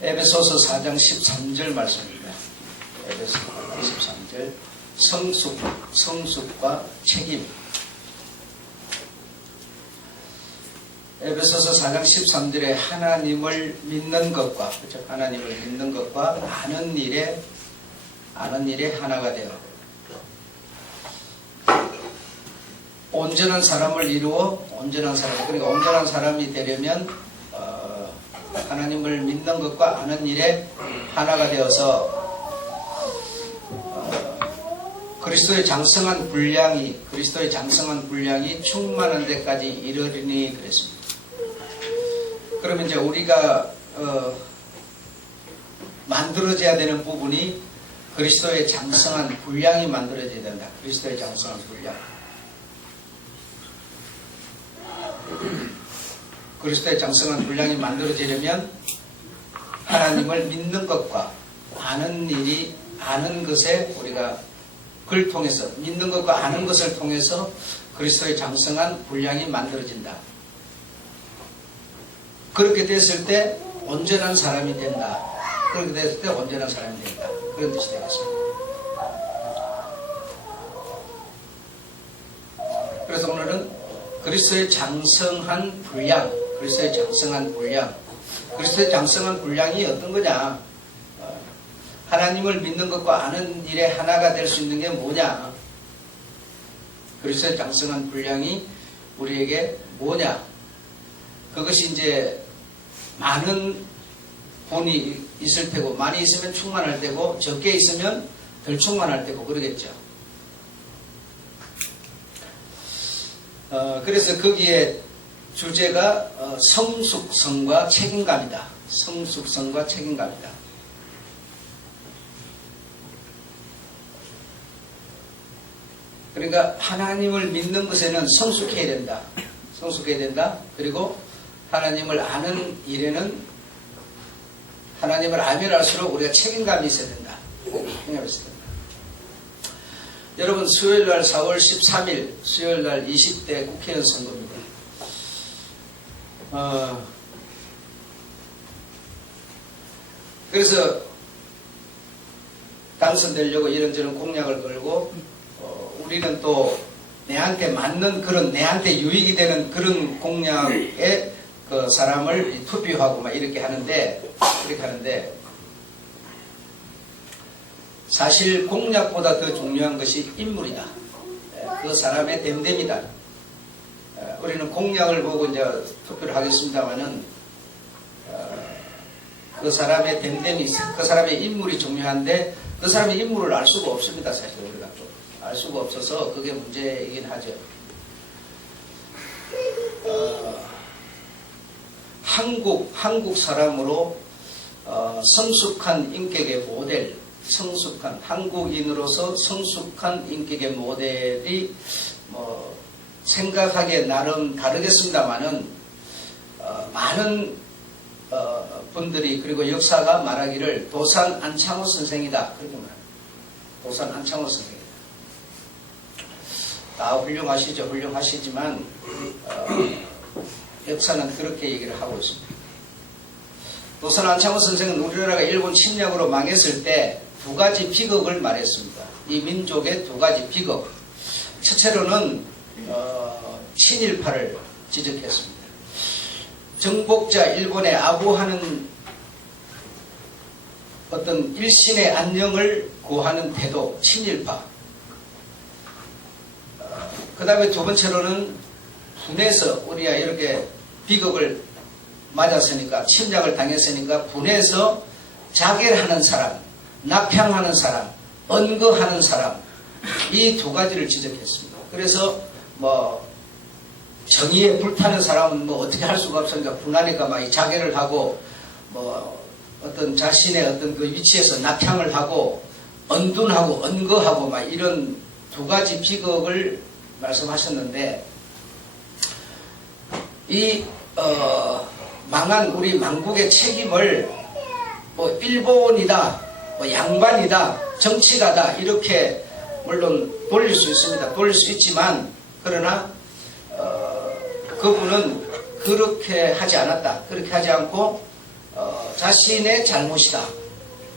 에베소서 4장 13절 말씀입니다. 에베소서 4장 13절 성숙과 책임. 에베소서 4장 13절에 하나님을 믿는 것과, 그렇죠? 하나님을 믿는 것과 아는 일에 하나가 되어 온전한 사람을 이루어 온전한 사람, 그러니까 온전한 사람이 되려면 하나님을 믿는 것과 아는 일에 하나가 되어서 그리스도의 장성한 분량이 충만한 데까지 이르리니 그랬습니다. 그러면 이제 우리가 만들어져야 되는 부분이 그리스도의 장성한 분량이 만들어져야 된다. 그리스도의 장성한 분량. 그리스도의 장성한 분량이 만들어지려면 하나님을 믿는 것과 아는 것에 우리가 그를 통해서 믿는 것과 아는 것을 통해서 그리스도의 장성한 분량이 만들어진다. 그렇게 됐을 때 온전한 사람이 된다. 그렇게 됐을 때 온전한 사람이 된다. 그런 뜻이 되겠습니다. 그래서 오늘은 그리스도의 장성한 분량, 그리스도의 장성한 분량이 어떤 거냐? 하나님을 믿는 것과 아는 일에 하나가 될 수 있는 게 뭐냐? 그리스도의 장성한 분량이 우리에게 뭐냐? 그것이 이제 많은 본이 있을 테고, 많이 있으면 충만할 테고, 적게 있으면 덜 충만할 테고 그러겠죠. 그래서 거기에 주제가 성숙성과 책임감이다. 성숙성과 책임감이다. 그러니까 하나님을 믿는 것에는 성숙해야 된다. 성숙해야 된다. 그리고 하나님을 아는 일에는 하나님을 알면 알수록 우리가 책임감이 있어야 된다. 책임감이 있어야 된다. 여러분, 수요일날 4월 13일 수요일날 20대 국회의원 선거입니다. 그래서 당선되려고 이런저런 공약을 걸고 우리는 또 내한테 맞는 그런 내한테 유익이 되는 그런 공약에 그 사람을 투표하고 막 이렇게 하는데 사실 공약보다 더 중요한 것이 인물이다. 그 사람의 됨됨이다. 우리는 공약을 보고 이제 투표를 하겠습니다만은 그 사람의 됨됨이, 그 사람의 인물이 중요한데 그 사람의 인물을 알 수가 없습니다. 사실 우리가 좀 알 수가 없어서 그게 문제이긴 하죠. 한국 사람으로 성숙한 인격의 모델, 성숙한 한국인으로서 성숙한 인격의 모델이 뭐 생각하기에 나름 다르겠습니다만은 많은 분들이 그리고 역사가 말하기를 도산 안창호 선생이다 그렇게 말합니다. 도산 안창호 선생이다. 다 훌륭하시죠. 훌륭하시지만 역사는 그렇게 얘기를 하고 있습니다. 도산 안창호 선생은 우리나라가 일본 침략으로 망했을 때 두 가지 비극을 말했습니다. 이 민족의 두 가지 비극. 첫째로는 친일파를 지적했습니다. 정복자 일본에 아부하는 어떤 일신의 안녕을 구하는 태도, 친일파. 그 다음에 두 번째로는 분해서 우리가 이렇게 비극을 맞았으니까, 침략을 당했으니까 분해서 자결하는 사람, 납향하는 사람, 언거하는 사람, 이 두 가지를 지적했습니다. 그래서 뭐 정의에 불타는 사람은 뭐 어떻게 할 수가 없으니까 분하니까 막 자결을 하고 뭐 어떤 자신의 어떤 그 위치에서 납향을 하고 언둔하고 언거하고 막 이런 두 가지 비극을 말씀하셨는데 이 망한 우리 망국의 책임을 뭐 일본이다, 뭐 양반이다, 정치가다 이렇게 물론 돌릴 수 있습니다. 돌릴 수 있지만 그러나 그분은 그렇게 하지 않았다. 그렇게 하지 않고 자신의 잘못이다.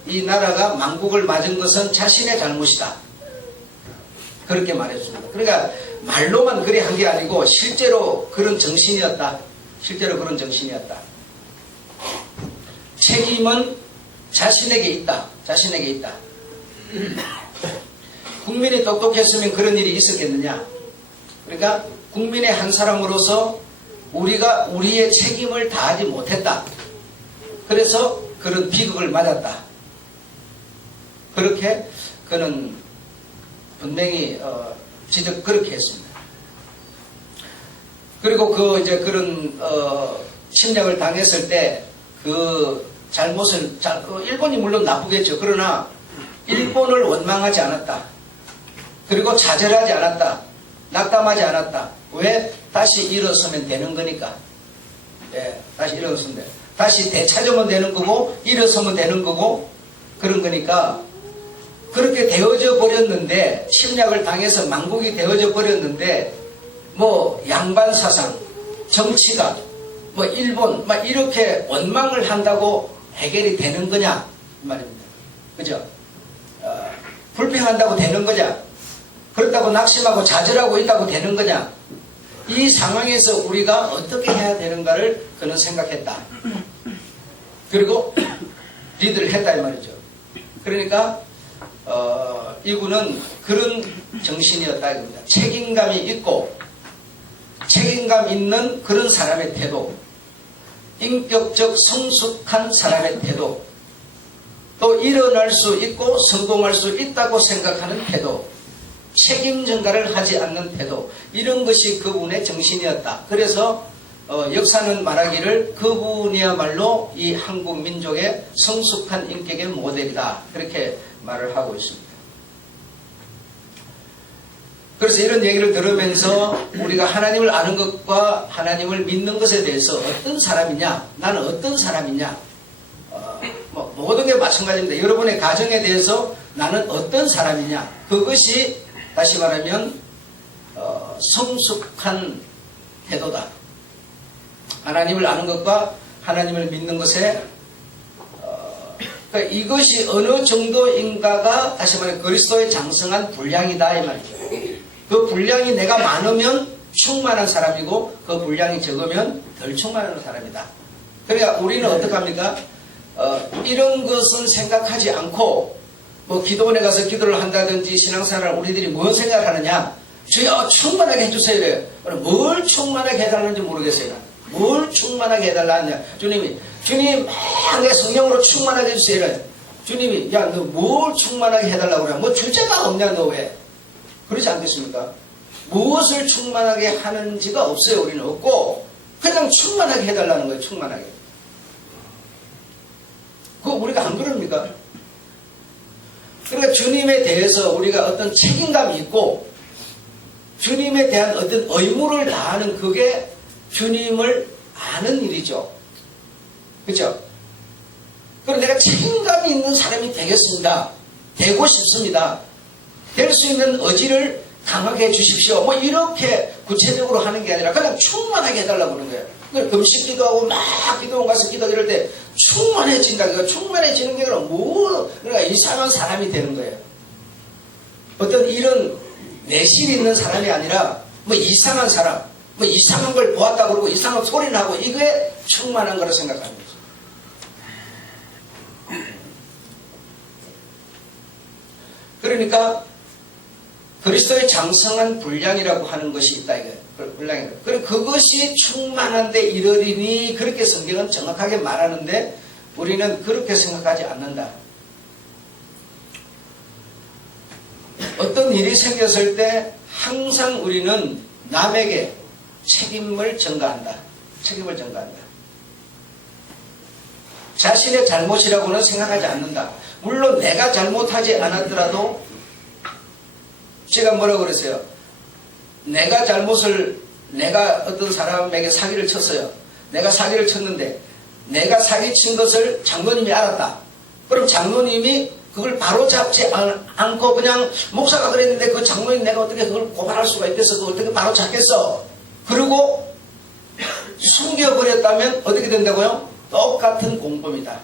이 나라가 망국을 맞은 것은 자신의 잘못이다. 그렇게 말했습니다. 그러니까 말로만 그리 한 게 아니고 실제로 그런 정신이었다. 실제로 그런 정신이었다. 책임은 자신에게 있다. 자신에게 있다. 국민이 똑똑했으면 그런 일이 있었겠느냐. 그러니까 국민의 한 사람으로서 우리가 우리의 책임을 다하지 못했다. 그래서 그런 비극을 맞았다. 그렇게 그는 분명히 그렇게 했습니다. 그리고 그런 침략을 당했을 때 그 잘못을 일본이 물론 나쁘겠죠. 그러나 일본을 원망하지 않았다. 그리고 좌절하지 않았다. 낙담하지 않았다. 왜? 다시 일어서면 되는 거니까. 예, 다시 일어서면 돼. 다시 되찾으면 되는 거고 일어서면 되는 거고 그런 거니까 그렇게 되어져 버렸는데 침략을 당해서 망국이 되어져 버렸는데 뭐 양반 사상, 정치가 뭐 일본 막 이렇게 원망을 한다고 해결이 되는 거냐 이 말입니다. 그죠? 불평한다고 되는 거냐? 그렇다고 낙심하고 좌절하고 있다고 되는 거냐? 이 상황에서 우리가 어떻게 해야 되는가를 그는 생각했다. 그리고 리드를 했다 이 말이죠. 그러니까 이분은 그런 정신이었다 이겁니다. 책임감이 있고 책임감 있는 그런 사람의 태도, 인격적 성숙한 사람의 태도, 또 일어날 수 있고 성공할 수 있다고 생각하는 태도, 책임 전가를 하지 않는 태도, 이런 것이 그분의 정신이었다. 그래서 역사는 말하기를 그분이야말로 이 한국 민족의 성숙한 인격의 모델이다. 그렇게 말을 하고 있습니다. 그래서 이런 얘기를 들으면서 우리가 하나님을 아는 것과 하나님을 믿는 것에 대해서 어떤 사람이냐, 나는 어떤 사람이냐, 모든 게 마찬가지입니다. 여러분의 가정에 대해서 나는 어떤 사람이냐, 그것이 다시 말하면 성숙한 태도다. 하나님을 아는 것과 하나님을 믿는 것에 그러니까 이것이 어느 정도인가가 다시 말해 그리스도의 장성한 분량이다 이 말이죠. 그 분량이 내가 많으면 충만한 사람이고 그 분량이 적으면 덜 충만한 사람이다. 그러니까 우리는 어떡합니까? 이런 것은 생각하지 않고 뭐 기도원에 가서 기도를 한다든지 신앙생활을 우리들이 뭔 생각을 하느냐? 주여 충만하게 해주세요 이래요. 뭘 충만하게 해달라는지 모르겠어요. 뭘 충만하게 해달라느냐? 주님 내 성령으로 충만하게 해주세요 이래요. 주님이 야 너 뭘 충만하게 해달라고 그래? 뭐 주제가 없냐 너 왜? 그렇지 않겠습니까? 무엇을 충만하게 하는지가 없어요. 우리는 없고 그냥 충만하게 해달라는 거예요. 충만하게. 그거 우리가 안 그럽니까? 그러니까 주님에 대해서 우리가 어떤 책임감이 있고 주님에 대한 어떤 의무를 다하는 그게 주님을 아는 일이죠. 그렇죠? 그럼 내가 책임감이 있는 사람이 되겠습니다. 되고 싶습니다. 될 수 있는 의지를 강하게 해주십시오. 뭐 이렇게 구체적으로 하는 게 아니라 그냥 충만하게 해달라고 하는 거예요. 금식 기도하고 막 기도원 가서 기도 이럴 때 충만해진다. 그러니까 충만해지는 게 그럼 그러니까 이상한 사람이 되는 거예요. 어떤 이런 내실 있는 사람이 아니라 뭐 이상한 사람, 뭐 이상한 걸 보았다 그러고 이상한 소리를 하고 이게 충만한 거라 생각하는 거죠. 그러니까 그리스도의 장성한 분량이라고 하는 것이 있다 이거예요. 분량이다. 그리고 그것이 충만한데 이르리니 그렇게 성경은 정확하게 말하는데 우리는 그렇게 생각하지 않는다. 어떤 일이 생겼을 때 항상 우리는 남에게 책임을 전가한다. 책임을 전가한다. 자신의 잘못이라고는 생각하지 않는다. 물론 내가 잘못하지 않았더라도 제가 뭐라고 그랬어요? 내가 어떤 사람에게 사기를 쳤어요. 내가 사기를 쳤는데 내가 사기친 것을 장로님이 알았다. 그럼 장로님이 그걸 바로 잡지 않고 그냥 목사가 그랬는데 그 장로님 내가 어떻게 그걸 고발할 수가 있겠어? 그걸 어떻게 바로 잡겠어? 그리고 숨겨버렸다면 어떻게 된다고요? 똑같은 공범이다.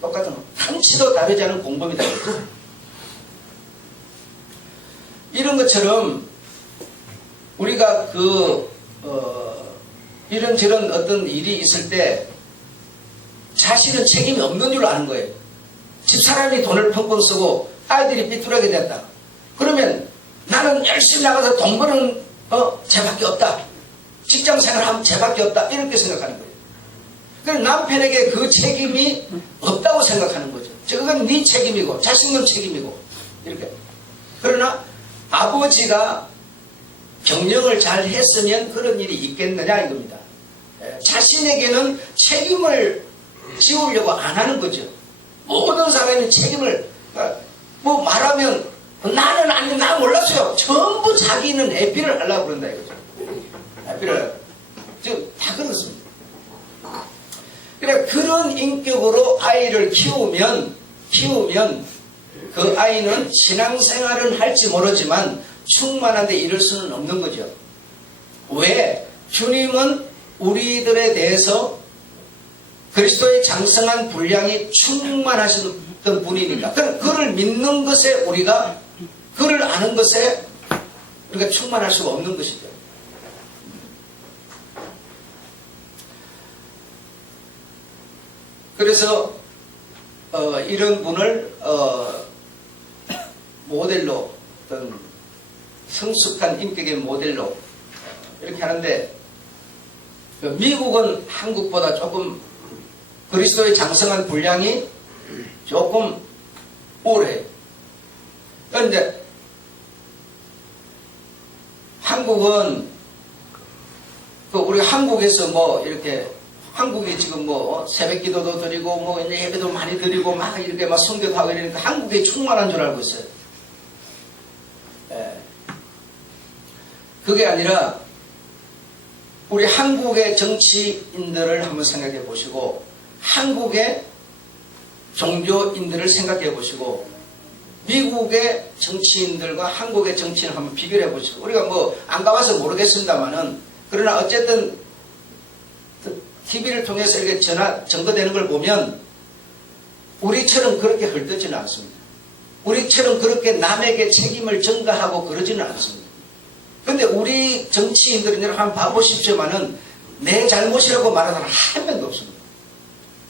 똑같은 한치도 다르지 않은 공범이다. 이런 것처럼 우리가 이런저런 어떤 일이 있을 때 자신은 책임이 없는 줄 아는 거예요. 집사람이 돈을 펑펑 쓰고 아이들이 삐뚤하게 됐다. 그러면 나는 열심히 나가서 돈 버는 쟤밖에 없다. 직장 생활하면 쟤밖에 없다. 이렇게 생각하는 거예요. 그래서 남편에게 그 책임이 없다고 생각하는 거죠. 그건 네 책임이고 자신은 책임이고 이렇게. 그러나 아버지가 경영을 잘 했으면 그런 일이 있겠느냐 이겁니다. 자신에게는 책임을 지우려고 안 하는 거죠. 모든 사람이 책임을 뭐 말하면 나는 아니 나 몰랐어요. 전부 자기는 애피를 하려고 그런다 이거죠. 애피를 지금 다 그렇습니다. 그래 그런 인격으로 아이를 키우면 그 아이는 신앙생활은 할지 모르지만 충만한 데 이를 수는 없는 거죠. 왜? 주님은 우리들에 대해서 그리스도의 장성한 분량이 충만하셨던 분이니까 그를 믿는 것에 우리가 그를 아는 것에 우리가 충만할 수가 없는 것이죠. 그래서 이런 분을 모델로 어떤 성숙한 인격의 모델로 이렇게 하는데 미국은 한국보다 조금 그리스도의 장성한 분량이 조금 오래해요. 그런데 한국은 우리 한국에서 뭐 이렇게 한국이 지금 뭐 새벽 기도도 드리고 뭐 예배도 많이 드리고 막 이렇게 막 선교도 하고 이러니까 한국이 충만한 줄 알고 있어요. 그게 아니라 우리 한국의 정치인들을 한번 생각해 보시고 한국의 종교인들을 생각해 보시고 미국의 정치인들과 한국의 정치인을 한번 비교해 보시고 우리가 뭐 안 가봐서 모르겠습니다만은 그러나 어쨌든 TV를 통해서 이렇게 전거되는 걸 보면 우리처럼 그렇게 헐뜯지는 않습니다. 우리처럼 그렇게 남에게 책임을 전가하고 그러지는 않습니다. 근데 우리 정치인들은 한번 봐보십시오만은 내 잘못이라고 말하는 사람 한 명도 없습니다.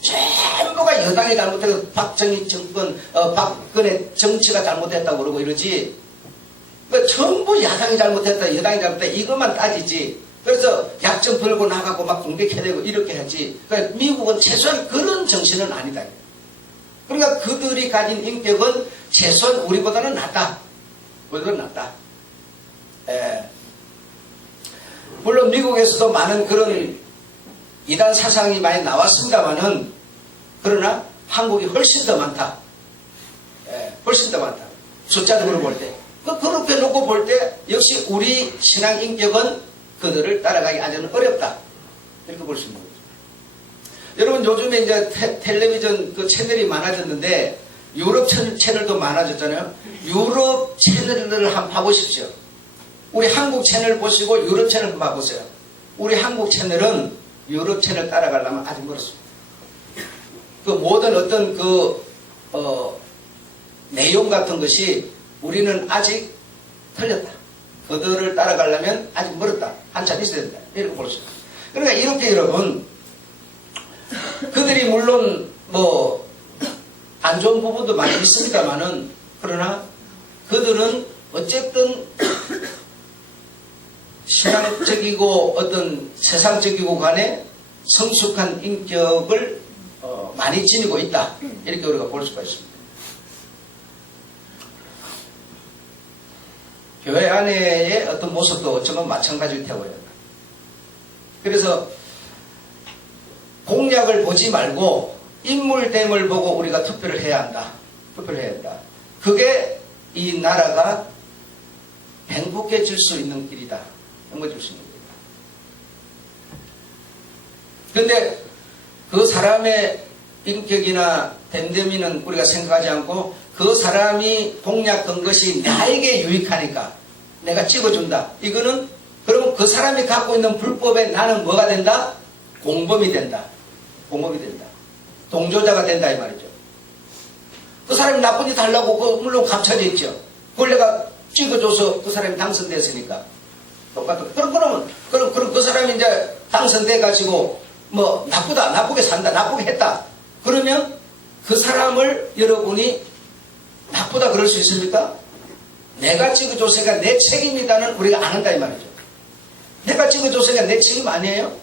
전부가 여당이 잘못해서 박정희 정권, 박근혜 정치가 잘못했다고 그러고 이러지. 그러니까 전부 야당이 잘못했다, 여당이 잘못했다 이것만 따지지. 그래서 약점 벌고 나가고 막 공격해야 되고 이렇게 하지. 그러니까 미국은 최소한 그런 정신은 아니다. 그러니까 그들이 가진 인격은 최소한 우리보다는 낫다. 우리보다는 낫다. 물론 미국에서도 많은 그런 이단 사상이 많이 나왔습니다만은 그러나 한국이 훨씬 더 많다. 훨씬 더 많다. 숫자적으로 볼 때. 그렇게 놓고 볼 때 역시 우리 신앙 인격은 그들을 따라가기 아주 어렵다. 이렇게 볼 수 있는 거죠. 여러분 요즘에 이제 텔레비전 그 채널이 많아졌는데 유럽 채널도 많아졌잖아요. 유럽 채널들을 한번 봐보십시오. 우리 한국 채널 보시고 유럽 채널 한번 봐보세요. 우리 한국 채널은 유럽 채널 따라가려면 아직 멀었습니다. 그 모든 어떤 내용 같은 것이 우리는 아직 틀렸다. 그들을 따라가려면 아직 멀었다. 한참 있어야 된다. 이렇게 볼 수 있습니다. 그러니까 이렇게 여러분, 그들이 물론 뭐 안 좋은 부분도 많이 있습니다만은 그러나 그들은 어쨌든 신앙적이고 어떤 세상적이고 간에 성숙한 인격을 많이 지니고 있다. 이렇게 우리가 볼 수가 있습니다. 교회 안에의 어떤 모습도 어쩌면 마찬가지일 테고요. 그래서 공약을 보지 말고 인물됨을 보고 우리가 투표를 해야 한다. 투표를 해야 한다. 그게 이 나라가 행복해질 수 있는 길이다. 행복해질 수 있는 길이다. 그런데 그 사람의 인격이나 됨됨이는 우리가 생각하지 않고 그 사람이 공약 건 것이 나에게 유익하니까 내가 찍어준다. 이거는 그러면 그 사람이 갖고 있는 불법에 나는 뭐가 된다? 공범이 된다. 공범이 된다. 동조자가 된다 이 말이죠. 그 사람이 나쁜 짓 하려고 물론 감춰져 있죠. 그걸 내가 찍어줘서 그 사람이 당선됐으니까 똑같아. 그럼 그 사람이 이제 당선돼 가지고 뭐 나쁘다, 나쁘게 산다, 나쁘게 했다. 그러면 그 사람을 여러분이 나쁘다 그럴 수 있습니까? 내가 찍어줬으니까 내 책임이다는 우리가 안 한다 이 말이죠. 내가 찍어줬으니까 내 책임 아니에요?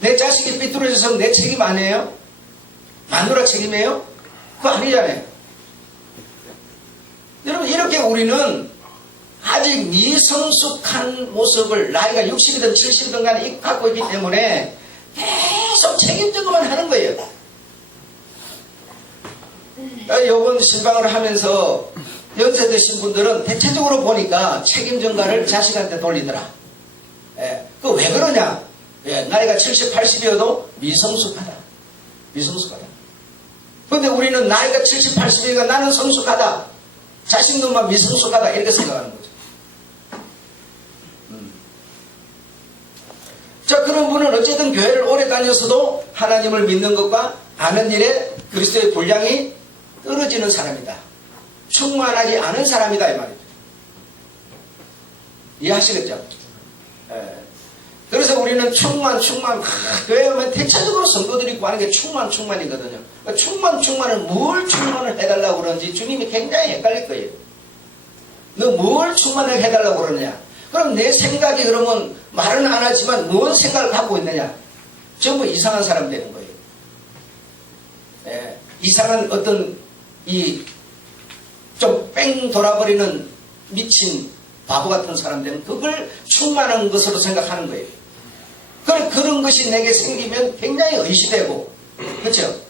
내 자식이 삐뚤어져서 내 책임 아니에요? 마누라 책임이에요? 그거 아니잖아요. 여러분 이렇게 우리는 아직 미성숙한 모습을 나이가 60이든 70이든 간에 갖고 있기 때문에 계속 책임져만 하는 거예요. 이번 신방을 하면서 연세 드신 분들은 대체적으로 보니까 책임 전가를 자식한테 돌리더라. 예, 그 왜 그러냐? 예, 나이가 70, 80이어도 미성숙하다. 미성숙하다. 근데 우리는 나이가 70, 80이니까 나는 성숙하다. 자식 놈만 미성숙하다. 이렇게 생각하는 거죠. 자, 그런 분은 어쨌든 교회를 오래 다녔어도 하나님을 믿는 것과 아는 일에 그리스도의 분량이 떨어지는 사람이다. 충만하지 않은 사람이다 이 말이죠. 이해하시겠죠? 예. 그래서 우리는 충만 교회 오면 대체적으로 성도들이 구하는 게 충만이거든요. 충만을 뭘 충만을 해달라고 그러는지 주님이 굉장히 헷갈릴 거예요. 너 뭘 충만하게 해달라고 그러느냐? 그럼 내 생각이 그러면 말은 안 하지만 뭔 생각을 갖고 있느냐? 전부 이상한 사람 되는 거예요. 예. 이상한 어떤 좀 뺑 돌아버리는 미친 바보 같은 사람 되면 그걸 충만한 것으로 생각하는 거예요. 그런 것이 내게 생기면 굉장히 의시되고, 그렇죠?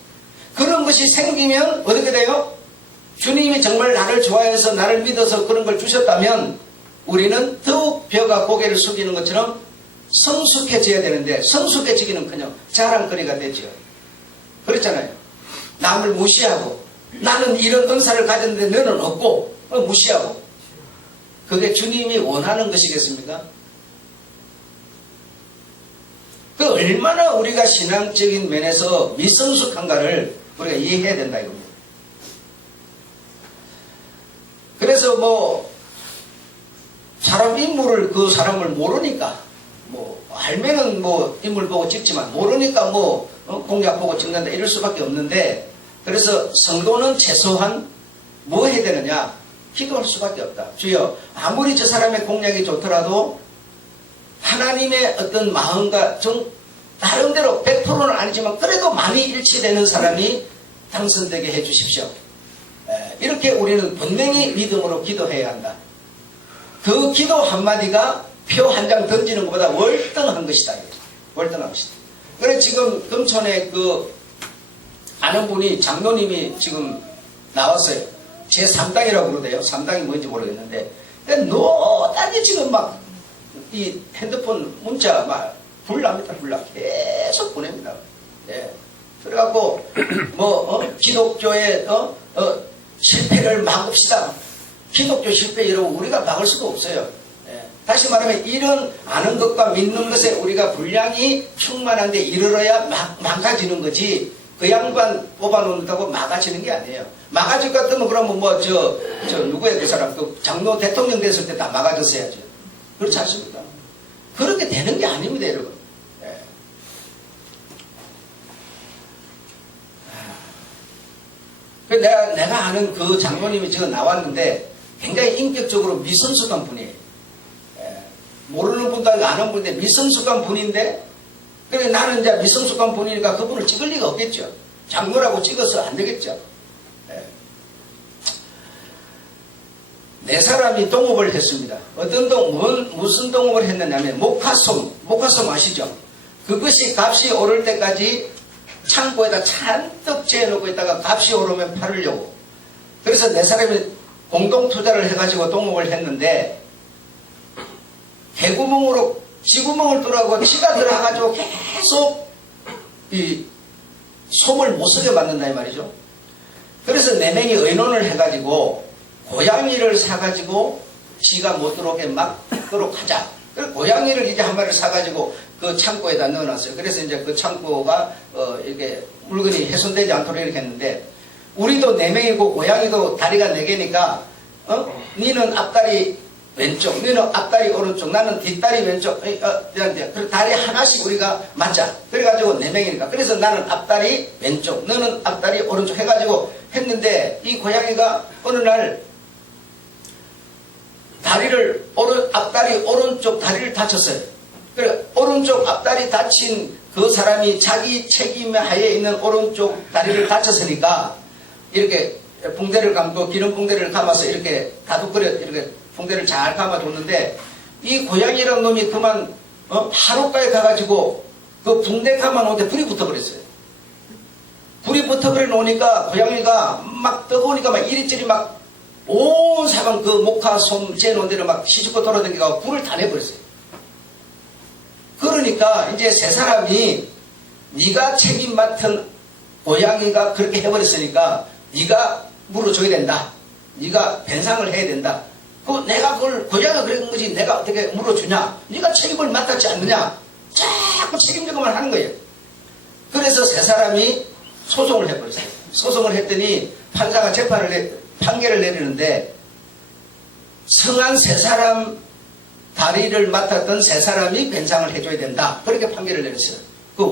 그런 것이 생기면 어떻게 돼요? 주님이 정말 나를 좋아해서 나를 믿어서 그런 걸 주셨다면 우리는 더욱 벼가 고개를 숙이는 것처럼 성숙해져야 되는데 성숙해지기는커녕 자랑거리가 되죠. 그렇잖아요. 남을 무시하고 나는 이런 은사를 가졌는데 너는 없고 무시하고 그게 주님이 원하는 것이겠습니까? 그 얼마나 우리가 신앙적인 면에서 미성숙한가를 우리가 이해해야 된다 이겁니다. 그래서 뭐 사람 인물을 그 사람을 모르니까 뭐 알면은 뭐 인물 보고 찍지만 모르니까 뭐 공약 보고 찍는다 이럴 수밖에 없는데 그래서 성도는 최소한 뭐 해야 되느냐? 기도할 수밖에 없다. 주여 아무리 저 사람의 공약이 좋더라도 하나님의 어떤 마음과 좀 나름대로 100%는 아니지만 그래도 많이 일치되는 사람이 당선되게 해 주십시오. 이렇게 우리는 분명히 믿음으로 기도해야 한다. 그 기도 한마디가 표 한 장 던지는 것보다 월등한 것이다. 월등한 것이다. 그래 지금 금천에 아는 분이 장로님이 지금 나왔어요. 제 3당이라고 그러대요. 3당이 뭔지 모르겠는데 노단지 지금 막 이 핸드폰 문자 막 불납니다. 계속 보냅니다. 예. 그래갖고 기독교의 실패를 막읍시다. 기독교 실패 이러고 우리가 막을 수도 없어요. 예. 다시 말하면 이런 아는 것과 믿는 것에 우리가 분량이 충만한데 이르러야 망가지는 거지. 그 양반 뽑아놓는다고 막아지는 게 아니에요. 막아질 것 같으면 그러면 누구야 그 사람 장로 대통령 됐을 때 다 막아줬어야죠. 그렇지 않습니까? 그렇게 되는 게 아닙니다, 여러분. 예. 내가 아는 그 장로님이 지금 나왔는데 굉장히 인격적으로 미성숙한 분이에요. 예. 모르는 분도 아니고 아는 분인데 미성숙한 분인데 그래 나는 이제 미성숙한 분이니까 그분을 찍을 리가 없겠죠. 장로라고 찍어서 안 되겠죠. 예. 네 사람이 동업을 했습니다. 무슨 동업을 했느냐면 목화솜 아시죠? 그것이 값이 오를 때까지 창고에다 잔뜩 재놓고 있다가 값이 오르면 팔으려고. 그래서 네 사람이 공동 투자를 해가지고 동업을 했는데 개구멍으로 지구멍을 뚫어가고 치가 들어가가지고 계속 이 솜을 못 쓰게 만든다 이 말이죠. 그래서 네 명이 의논을 해가지고 고양이를 사가지고 지가 못 들어오게 막도록 하자. 그래서 고양이를 이제 한 마리를 사가지고 그 창고에다 넣어놨어요. 그래서 이제 그 창고가 이렇게 물건이 훼손되지 않도록 이렇게 했는데, 우리도 4명이고 고양이도 다리가 4개니까 니는 앞다리 왼쪽, 너는 앞다리 오른쪽, 나는 뒷다리 왼쪽, 그 다리 하나씩 우리가 맞자. 그래가지고 4명이니까. 그래서 나는 앞다리 왼쪽, 너는 앞다리 오른쪽 해가지고 했는데, 이 고양이가 어느 날 앞다리 오른쪽 다리를 다쳤어요. 그래, 오른쪽 앞다리 다친 그 사람이 자기 책임 하에 있는 오른쪽 다리를 다쳤으니까, 이렇게 붕대를 감고 기름 붕대를 감아서 이렇게 다독거려 이렇게 붕대를 잘 감아줬는데, 이 고양이라는 놈이 그만 하루가에 가가지고 그 붕대 감아놓은데 불이 붙어버렸어요. 불이 붙어버려 놓으니까 고양이가 막 뜨거우니까 막 이리저리 막 온 사방 그 목화 솜 재놓은 데를 막 시집고 돌아다니고 불을 다 내버렸어요. 그러니까 이제 세 사람이 네가 책임 맡은 고양이가 그렇게 해버렸으니까 네가 물어줘야 된다. 네가 변상을 해야 된다. 내가 그걸 고양이가 그런 거지 내가 어떻게 물어주냐. 네가 책임을 맡았지 않느냐. 자꾸 책임지고만 하는 거예요. 그래서 세 사람이 소송을 해버렸어요. 소송을 했더니 판사가 판결을 내리는데, 성한 세 사람 다리를 맡았던 세 사람이 변상을 해줘야 된다. 그렇게 판결을 내렸어요.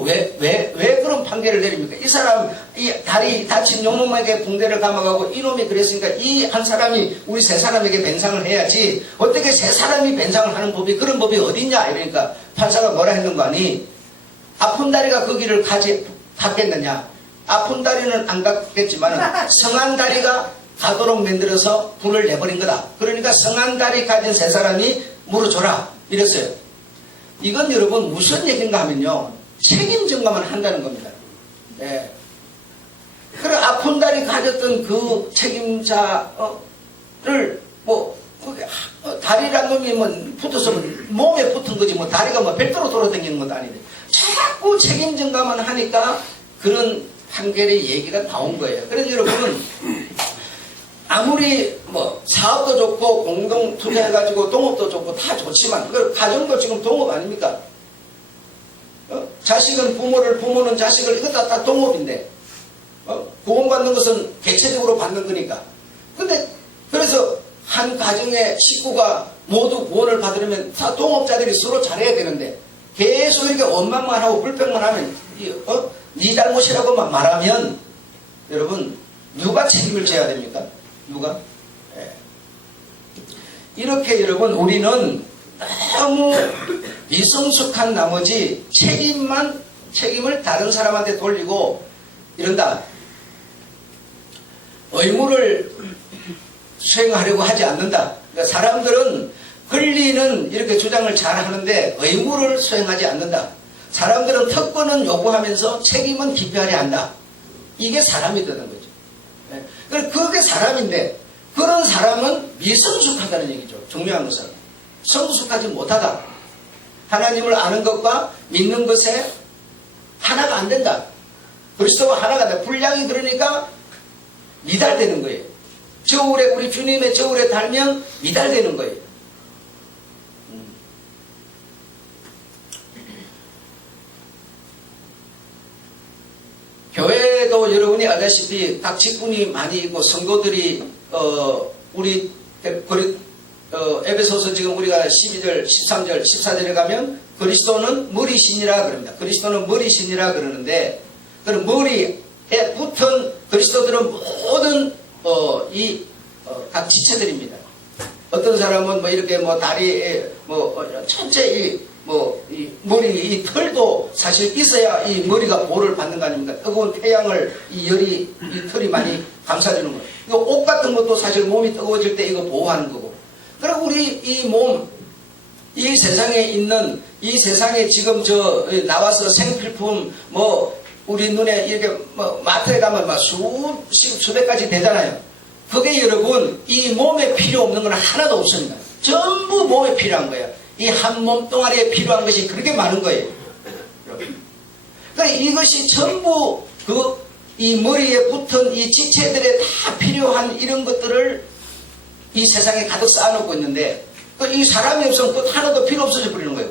왜 그런 판결을 내립니까? 이 사람, 이 다리 다친 용놈에게 붕대를 감아가고 이놈이 그랬으니까 이 한 사람이 우리 세 사람에게 변상을 해야지, 어떻게 세 사람이 변상을 하는 법이, 그런 법이 어딨냐? 이러니까 판사가 뭐라 했는 거 아니? 아픈 다리가 그 길을 갔겠느냐? 아픈 다리는 안 갔겠지만 성한 다리가 가도록 만들어서 불을 내버린 거다. 그러니까 성한 다리 가진 세 사람이 물어줘라. 이랬어요. 이건 여러분 무슨 얘기인가 하면요, 책임 전가만 한다는 겁니다. 네. 그래, 아픈 다리 가졌던 그 책임자를 다리란 놈이 붙어서 몸에 붙은 거지 다리가 별도로 돌아다니는 것도 아닌데 자꾸 책임 전가만 하니까 그런 판결의 얘기가 나온 거예요. 그래서 여러분은 아무리 사업도 좋고 공동 투자해가지고 동업도 좋고 다 좋지만, 그 가정도 지금 동업 아닙니까? 자식은 부모는 자식을, 이거 다 동업인데, 구원받는 것은 개체적으로 받는 거니까. 근데 그래서 한 가정의 식구가 모두 구원을 받으려면 다 동업자들이 서로 잘해야 되는데, 계속 이렇게 원망만 하고 불평만 하면 네 잘못이라고만 말하면 여러분 누가 책임을 져야 됩니까? 누가? 네. 이렇게 여러분 우리는 너무 미성숙한 나머지 책임을 다른 사람한테 돌리고 이런다. 의무를 수행하려고 하지 않는다. 그러니까 사람들은 권리는 이렇게 주장을 잘 하는데 의무를 수행하지 않는다. 사람들은 특권은 요구하면서 책임은 기피하려 한다. 이게 사람이 되는 거죠. 그게 사람인데, 그런 사람은 미성숙하다는 얘기죠. 중요한 것은 성숙하지 못하다. 하나님을 아는 것과 믿는 것에 하나가 안 된다. 그리스도와 하나가 된다. 분량이 그러니까 미달되는 거예요. 저울에, 우리 주님의 저울에 달면 미달되는 거예요. 교회도 여러분이 알다시피 각 직분이 많이 있고 성도들이 우리 에베소서 지금 우리가 12절, 13절, 14절에 가면 그리스도는 머리신이라 그럽니다. 그리스도는 머리신이라 그러는데, 그 머리에 붙은 그리스도들은 모든 각 지체들입니다. 어떤 사람은 이렇게 다리에 전체 이 머리, 이 털도 사실 있어야 이 머리가 보호를 받는 거 아닙니까? 뜨거운 태양을 이 털이 많이 감싸주는 거예요. 이거 옷 같은 것도 사실 몸이 뜨거워질 때 이거 보호하는 거고. 그리고 우리 이 몸, 이 세상에 있는, 이 세상에 지금 나와서 생필품, 우리 눈에 이렇게 마트에 가면 수백 가지 되잖아요. 그게 여러분, 이 몸에 필요 없는 건 하나도 없습니다. 전부 몸에 필요한 거예요. 이 한 몸뚱아리에 필요한 것이 그렇게 많은 거예요. 그러니까 이것이 전부 이 머리에 붙은 이 지체들에 다 필요한 이런 것들을 이 세상에 가득 쌓아놓고 있는데, 이 사람이 없으면 그 하나도 필요 없어져 버리는 거예요.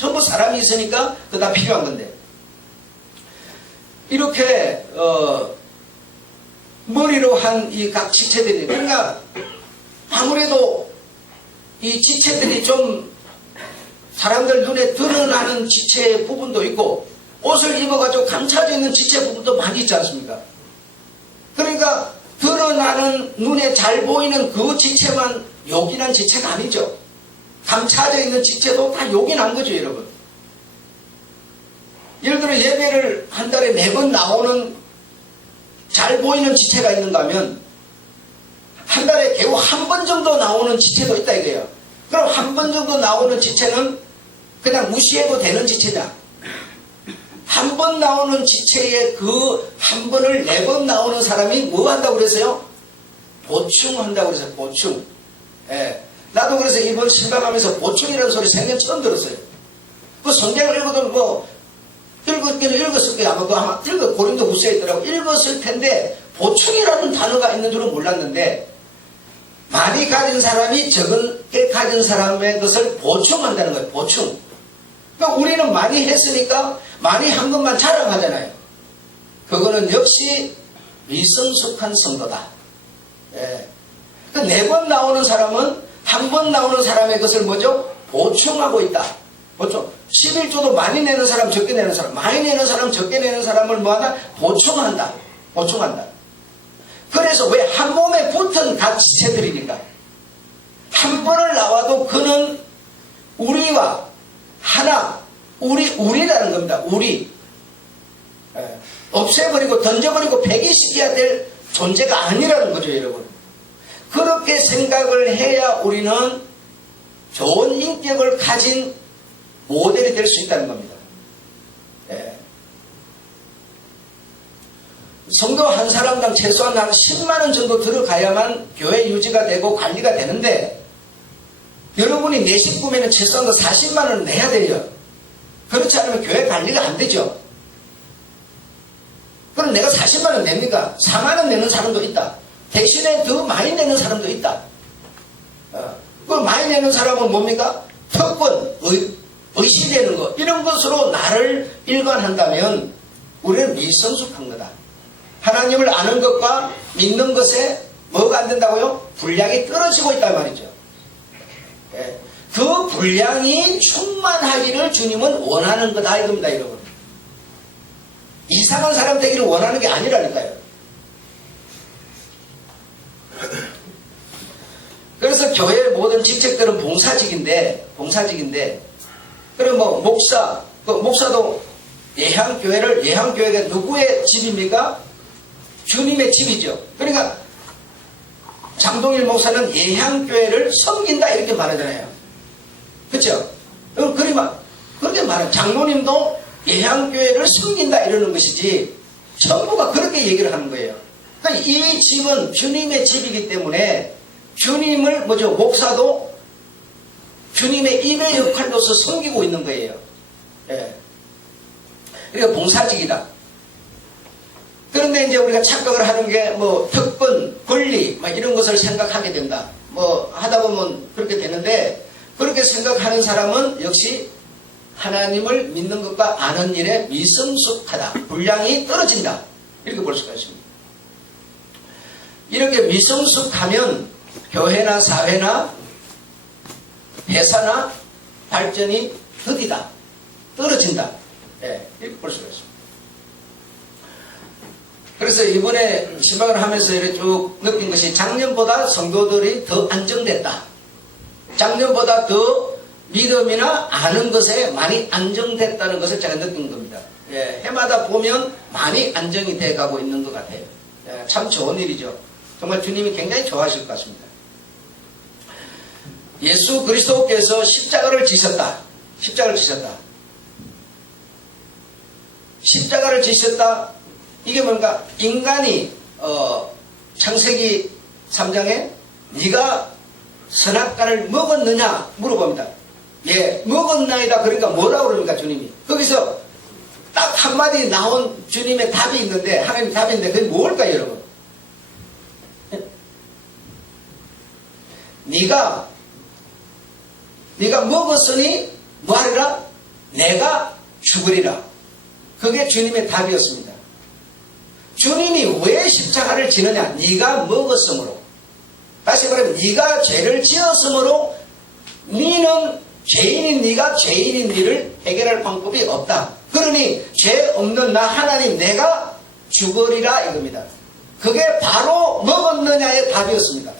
전부 사람이 있으니까 그거 다 필요한 건데. 이렇게 머리로 한 이 각 지체들이, 그러니까 아무래도 이 지체들이 좀 사람들 눈에 드러나는 지체의 부분도 있고 옷을 입어가지고 감춰져 있는 지체 부분도 많이 있지 않습니까? 그러니까 드러나는 눈에 잘 보이는 그 지체만 요긴한 지체가 아니죠. 감춰져 있는 지체도 다 요긴한 거죠, 여러분. 예를 들어 예배를 한 달에 4번 나오는 잘 보이는 지체가 있는가 하면 한 달에 겨우 한 번 정도 나오는 지체도 있다 이거예요. 그럼 한 번 정도 나오는 지체는 그냥 무시해도 되는 지체냐? 한 번 나오는 지체의 그 한 번을 4번 나오는 사람이 뭐 한다고 그랬어요? 보충한다고 그랬어요. 보충. 예. 나도 그래서 이번 신방하면서 보충이라는 소리 생전 처음 들었어요. 그 성경을 읽어도 읽었기는 읽었을 거예요. 아마 고린도 후서에 있더라고. 읽었을 텐데 보충이라는 단어가 있는 줄은 몰랐는데 많이 가진 사람이 적게 가진 사람의 것을 보충한다는 거예요. 보충. 그러니까 우리는 많이 했으니까 많이 한 것만 자랑하잖아요. 그거는 역시 미성숙한 성도다. 예. 그러니까 4번 나오는 사람은 한 번 나오는 사람의 것을 뭐죠? 보충하고 있다. 보충. 11조도 많이 내는 사람, 적게 내는 사람, 많이 내는 사람, 적게 내는 사람을 뭐하나? 보충한다. 보충한다. 그래서 왜 한 몸에 붙은 각 지체들이니까 한 번을 나와도 그는 우리와 하나, 우리라는 겁니다. 우리. 없애버리고 던져버리고 폐기시켜야 될 존재가 아니라는 거죠, 여러분. 그렇게 생각을 해야 우리는 좋은 인격을 가진 모델이 될 수 있다는 겁니다. 예. 성도 한 사람당 최소한 한 10만 원 정도 들어가야만 교회 유지가 되고 관리가 되는데 여러분이 내 식구면은 최소한 40만 원을 내야 돼요. 그렇지 않으면 교회 관리가 안 되죠. 그럼 내가 40만 원 냅니까? 4만 원 내는 사람도 있다. 대신에 더 많이 내는 사람도 있다. 그 많이 내는 사람은 뭡니까? 특권, 의식되는 것, 이런 것으로 나를 일관한다면 우리는 미성숙한 거다. 하나님을 아는 것과 믿는 것에 뭐가 안 된다고요? 분량이 떨어지고 있단 말이죠. 예. 그 분량이 충만하기를 주님은 원하는 거다 이겁니다, 여러분. 이상한 사람 되기를 원하는 게 아니라니까요. 그래서 교회의 모든 직책들은 봉사직인데, 그럼 뭐 목사도 예향교회가 누구의 집입니까? 주님의 집이죠. 그러니까 장동일 목사는 예향교회를 섬긴다 이렇게 말하잖아요. 그렇죠? 그렇게 말해요. 장로님도 예향교회를 섬긴다 이러는 것이지 전부가 그렇게 얘기를 하는 거예요. 그러니까 이 집은 주님의 집이기 때문에 주님을 목사도 주님의 임의 역할로서 섬기고 있는 거예요. 예. 그러니까 봉사직이다. 그런데 이제 우리가 착각을 하는 게 특권, 권리 이런 것을 생각하게 된다. 하다 보면 그렇게 되는데 그렇게 생각하는 사람은 역시 하나님을 믿는 것과 아는 일에 미성숙하다. 분량이 떨어진다. 이렇게 볼 수가 있습니다. 이렇게 미성숙하면 교회나 사회나 회사나 발전이 더디다. 떨어진다. 예, 이렇게 볼 수가 있습니다. 그래서 이번에 신방을 하면서 이렇게 쭉 느낀 것이 작년보다 성도들이 더 안정됐다. 작년보다 더 믿음이나 아는 것에 많이 안정됐다는 것을 제가 느낀 겁니다. 예, 해마다 보면 많이 안정이 돼 가고 있는 것 같아요. 예, 참 좋은 일이죠. 정말 주님이 굉장히 좋아하실 것 같습니다. 예수 그리스도께서 십자가를 지셨다. 십자가를 지셨다. 이게 뭔가 인간이 창세기 3장에 네가 선악과를 먹었느냐 물어봅니다. 예, 먹었나이다. 그러니까 뭐라고 그럽니까 주님이? 거기서 딱 한마디 나온 주님의 답이 있는데 하나님 답이 있는데 그게 뭘까요 여러분? 네가 먹었으니 뭐하리라? 내가 죽으리라. 그게 주님의 답이었습니다. 주님이 왜 십자가를 지느냐? 네가 먹었으므로. 다시 말하면 네가 죄를 지었으므로 너는 죄인인 네가 죄인인 너를 해결할 방법이 없다. 그러니 죄 없는 나 하나님 내가 죽으리라 이겁니다. 그게 바로 먹었느냐의 답이었습니다.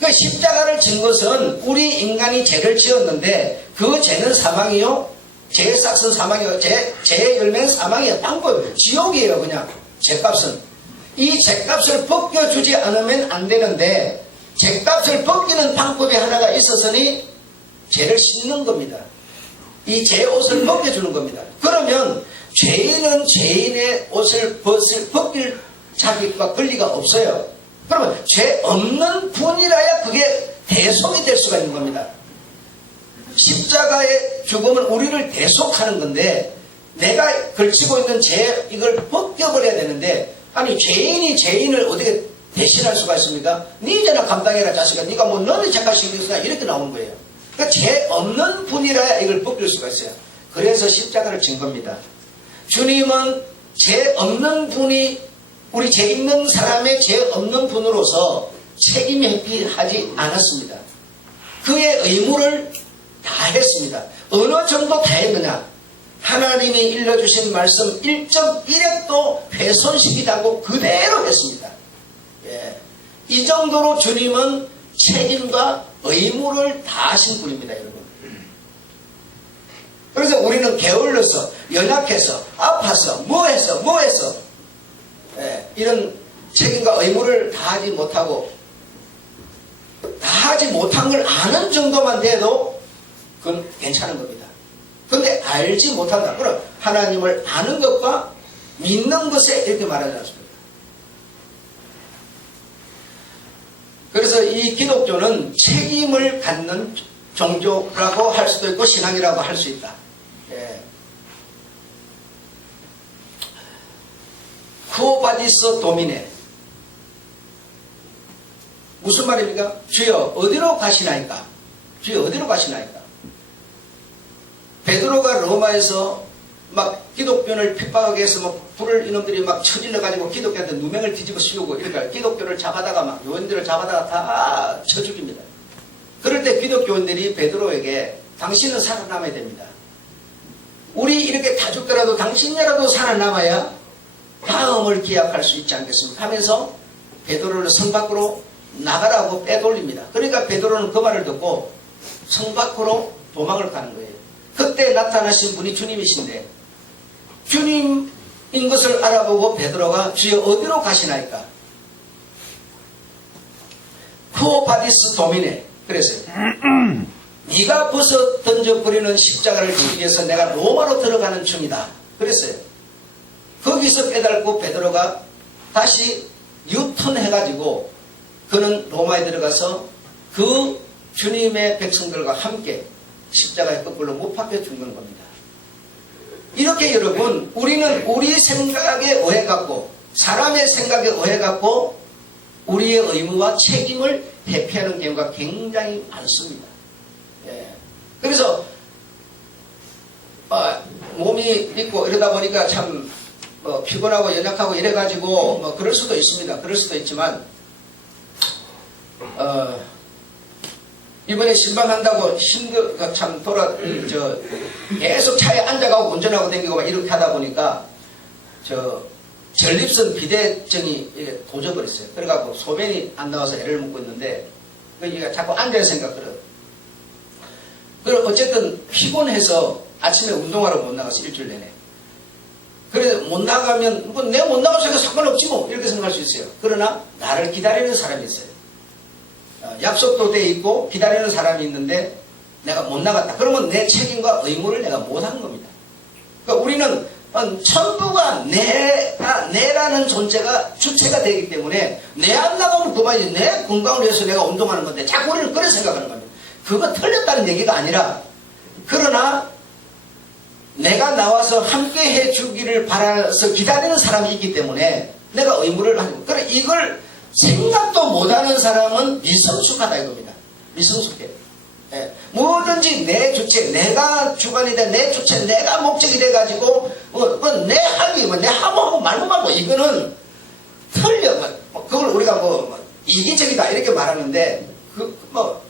그 십자가를 진 것은 우리 인간이 죄를 지었는데 그 죄는 사망이요. 죄의 싹은 사망이요. 죄의 열매는 사망이에요. 방법 지옥이에요. 그냥 죄값은. 이 죄값을 벗겨주지 않으면 안 되는데 죄값을 벗기는 방법이 하나가 있었으니 죄를 씻는 겁니다. 이 죄 옷을 벗겨주는 겁니다. 그러면 죄인은 죄인의 옷을 벗길 자격과 권리가 없어요. 그러면 죄 없는 분이라야 그게 대속이 될 수가 있는 겁니다. 십자가의 죽음은 우리를 대속하는 건데 내가 걸치고 있는 죄 이걸 벗겨버려야 되는데 아니 죄인이 죄인을 어떻게 대신할 수가 있습니까? 네 죄나 감당해라 자식아. 네가 뭐 너는 죄가 신경 쓰나 이렇게 나오는 거예요. 그러니까 죄 없는 분이라야 이걸 벗길 수가 있어요. 그래서 십자가를 진 겁니다. 주님은 죄 없는 분이 우리 죄 있는 사람의 죄 없는 분으로서 책임 회피하지 않았습니다. 그의 의무를 다 했습니다. 어느 정도 다 했느냐? 하나님이 일러주신 말씀 1.1핵도 훼손시키지 않고 그대로 했습니다. 예. 이 정도로 주님은 책임과 의무를 다 하신 분입니다, 여러분. 그래서 우리는 게을러서, 연약해서, 아파서, 뭐해서, 예. 이런 책임과 의무를 다 하지 못하고, 다 하지 못한 걸 아는 정도만 돼도 그건 괜찮은 겁니다. 근데 알지 못한다. 그럼 하나님을 아는 것과 믿는 것에 이렇게 말하지 않습니다. 그래서 이 기독교는 책임을 갖는 종교라고 할 수도 있고 신앙이라고 할 수 있다. 예. 쿠오바디스 도미네. 무슨 말입니까? 주여 어디로 가시나이까? 주여 어디로 가시나이까? 베드로가 로마에서 막 기독교를 핍박하기 위해서 막 불을 이놈들이 막 쳐질러가지고 기독교한테 누명을 뒤집어 씌우고 이러니까 기독교를 잡아다가 막 요인들을 잡아다가 다 쳐 죽입니다. 그럴 때 기독교인들이 베드로에게 당신은 살아남아야 됩니다. 우리 이렇게 다 죽더라도 당신이라도 살아남아야 다음을 기약할 수 있지 않겠습니까? 하면서 베드로를 성 밖으로 나가라고 빼돌립니다. 그러니까 베드로는 그 말을 듣고 성 밖으로 도망을 가는 거예요. 그때 나타나신 분이 주님이신데 주님인 것을 알아보고 베드로가 주여 어디로 가시나이까? 쿠오바디스 도미네. 그랬어요. 네가 벗어 던져버리는 십자가를 지기 위해서 내가 로마로 들어가는 중이다. 그랬어요. 거기서 깨달고 베드로가 다시 유턴해가지고 그는 로마에 들어가서 그 주님의 백성들과 함께 십자가에 거꾸로 못 박혀 죽는 겁니다. 이렇게 여러분 우리는 우리 생각에 오해 갖고 사람의 생각에 오해 갖고 우리의 의무와 책임을 회피하는 경우가 굉장히 많습니다. 예. 그래서 몸이 있고 이러다 보니까 참 피곤하고 연약하고 이래가지고 그럴 수도 있습니다. 그럴 수도 있지만 이번에 신방한다고 참 계속 차에 앉아가고 운전하고 다니고 막 이렇게 하다 보니까 전립선 비대증이 도져버렸어요. 그래갖고 소변이 안 나와서 애를 먹고 있는데 그러니까 자꾸 앉아있으니까 그래요. 그리고 어쨌든 피곤해서 아침에 운동하러 못 나가서 일주일 내내. 그래서 못 나가면 뭐 내가 못 나가서 상관없지 뭐 이렇게 생각할 수 있어요. 그러나 나를 기다리는 사람이 있어요. 약속도 돼 있고 기다리는 사람이 있는데 내가 못 나갔다. 그러면 내 책임과 의무를 내가 못한 겁니다. 그러니까 우리는 전부가 내라는 존재가 주체가 되기 때문에 내 안 나가면 그만이지. 내 건강을 위해서 내가 운동하는 건데 자꾸 우리는 그렇게 생각하는 겁니다. 그거 틀렸다는 얘기가 아니라 그러나 내가 나와서 함께 해주기를 바라서 기다리는 사람이 있기 때문에 내가 의무를 하는 거예요. 그래 이걸 생각도 못하는 사람은 미성숙하다 이겁니다. 미성숙해. 예, 뭐든지 내 주체, 내가 주관이 돼, 내 주체, 내가 목적이 돼가지고, 내 할미, 내 하고 말고, 이거는 틀려. 그걸 우리가 이기적이다, 이렇게 말하는데,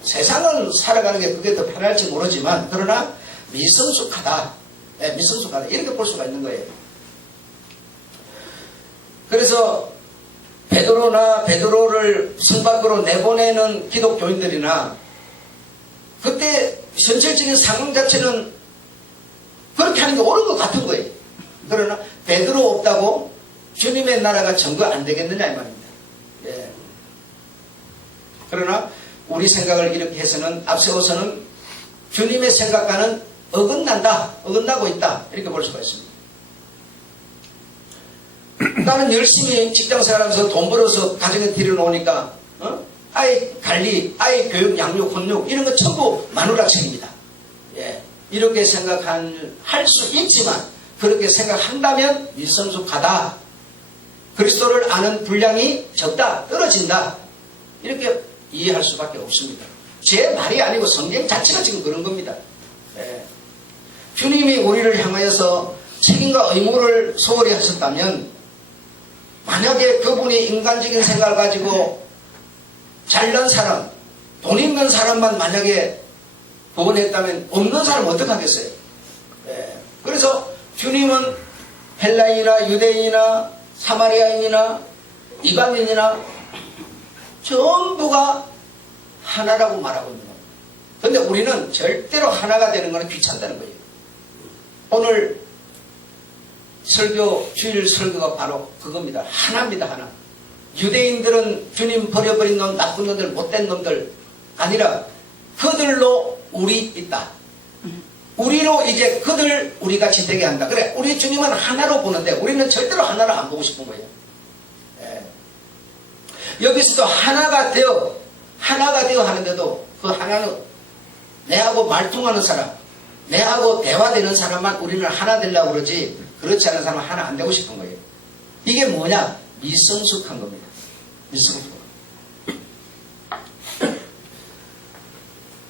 세상을 살아가는 게 그게 더 편할지 모르지만, 그러나 미성숙하다. 예, 미성숙하다. 이렇게 볼 수가 있는 거예요. 그래서, 베드로를 성 밖으로 내보내는 기독교인들이나, 그때 현실적인 상황 자체는 그렇게 하는 게 옳은 것 같은 거예요. 그러나 베드로 없다고 주님의 나라가 전거 안 되겠느냐 이 말입니다. 예. 그러나 우리 생각을 이렇게 해서는 앞세워서는 주님의 생각과는 어긋나고 있다 이렇게 볼 수가 있습니다. 나는 열심히 직장생활하면서 돈 벌어서 가정에 들여놓으니까 아이 관리, 아이 교육, 양육, 훈육 이런 거 전부 마누라 책임이다. 예, 이렇게 할 수 있지만 그렇게 생각한다면 미성숙하다. 그리스도를 아는 분량이 적다, 떨어진다. 이렇게 이해할 수밖에 없습니다. 제 말이 아니고 성경 자체가 지금 그런 겁니다. 예. 주님이 우리를 향하여서 책임과 의무를 소홀히 하셨다면 만약에 그분이 인간적인 생각을 가지고 잘난 사람, 돈 있는 사람만 만약에 구원했다면 없는 사람은 어떡하겠어요? 예. 그래서 주님은 헬라인이나 유대인이나 사마리아인이나 이방인이나 전부가 하나라고 말하고 있는 겁니다. 그런데 우리는 절대로 하나가 되는 것은 귀찮다는 거예요. 오늘 주일 설교가 바로 그겁니다. 하나입니다. 하나. 유대인들은 주님 버려버린 놈, 나쁜 놈들, 못된 놈들 아니라 그들로 우리 있다. 우리로 이제 우리 같이 되게 한다. 그래, 우리 주님은 하나로 보는데 우리는 절대로 하나로 안 보고 싶은 거예요. 예. 여기서도 하나가 되어 하는데도 그 하나는 내하고 말통하는 사람, 내하고 대화되는 사람만 우리는 하나 되려고 그러지 그렇지 않은 사람은 하나 안 되고 싶은 거예요. 이게 뭐냐? 미성숙한 겁니다. 미성숙한.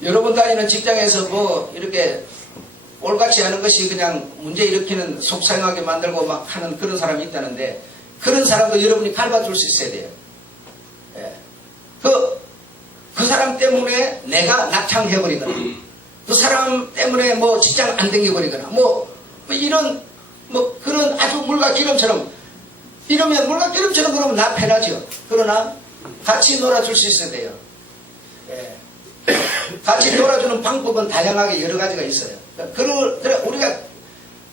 여러분 다니는 직장에서 이렇게 꼴같이 하는 것이 그냥 문제 일으키는 속상하게 만들고 막 하는 그런 사람이 있다는데 그런 사람도 여러분이 밟아줄 수 있어야 돼요. 예. 그 사람 때문에 내가 낙창해버리거나 그 사람 때문에 직장 안 댕겨버리거나 이런 그런 아주 물과 기름처럼 이러면 물과 기름처럼 그러면 나 편하죠. 그러나 같이 놀아줄 수 있어야 돼요. 예. 같이 놀아주는 방법은 다양하게 여러 가지가 있어요. 그래 우리가